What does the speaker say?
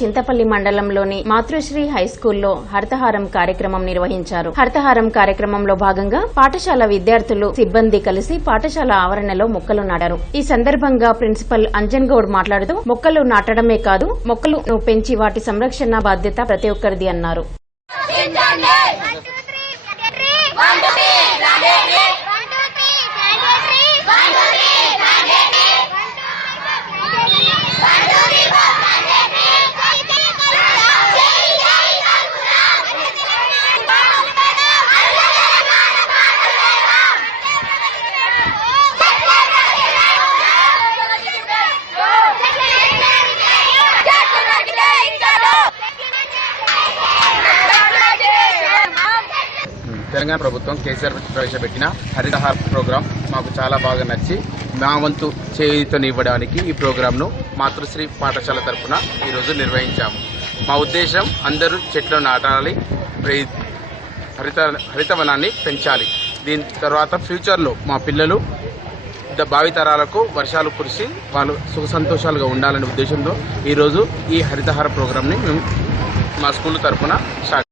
చింతపల్లి మండలంలోని మాతృశ్రీ హైస్కూల్లో హరితహారం కార్యక్రమం నిర్వహించారు. హరితహారం కార్యక్రమంలో భాగంగా పాఠశాల విద్యార్థులు సిబ్బంది కలిసి పాఠశాల ఆవరణలో మొక్కలు నాటారు. ఈ సందర్భంగా ప్రిన్సిపల్ అంజన్ గౌడ్ మాట్లాడుతూ మొక్కలు నాటడమే కాదు, మొక్కలను పెంచి వాటి సంరక్షణ బాధ్యత ప్రతి ఒక్కరిది అన్నారు. తెలంగాణ ప్రభుత్వం కేసీఆర్ ప్రవేశపెట్టిన హరితహార్ ప్రోగ్రాం మాకు చాలా బాగా నచ్చి మా వంతు చేయూతనివ్వడానికి ఈ ప్రోగ్రాంను మాతృశ్రీ పాఠశాల తరఫున ఈరోజు నిర్వహించాము. మా ఉద్దేశం అందరూ చెట్లు నాటాలి, హరితవనాన్ని పెంచాలి. దీని తర్వాత ఫ్యూచర్లో మా పిల్లలు భావితరాలకు వర్షాలు కురిసి వాళ్ళు సుఖ సంతోషాలుగా ఉండాలనే ఉద్దేశంతో ఈరోజు ఈ హరితహార ప్రోగ్రాంని మేము మా స్కూల్ తరఫున స్టార్ట్